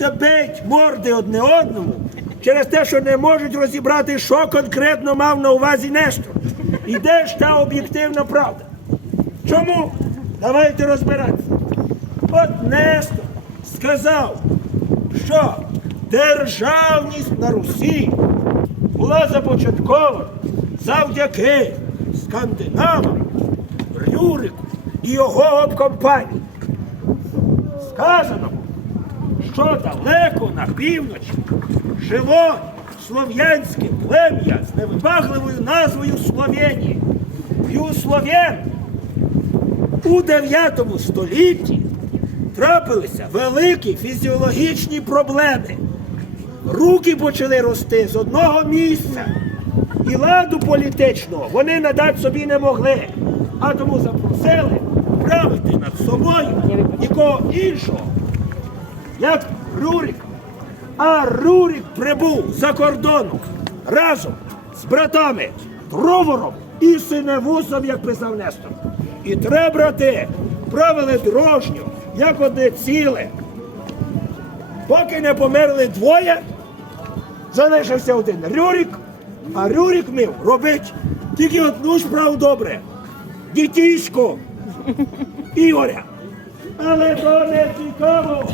починаються бить морди одне одному через те, що не можуть розібрати, що конкретно мав на увазі Нестор. І де ж та об'єктивна правда? Чому? Давайте розбиратися. От Нестор сказав, що державність на Русі була започаткована завдяки скандинавам, Рюрику і його обкомпанії. Сказано, що далеко на півночі жило слов'янське плем'я з невибагливою назвою Словенії. І у слов'ян у 9 столітті трапилися великі фізіологічні проблеми. Руки почали рости з одного місця. І ладу політичного вони надати собі не могли. А тому запросили правити над собою нікого іншого, як Рурик. А Рурик прибув за кордону разом з братами Трувором і Синевусом, як писав Нестор. І три брати правили дрожню, як одне ціле. Поки не померли двоє, залишився один Рюрик, а Рюрик мив робить тільки одну справу добре. Дітісько Ігоря. Але то не цікаво.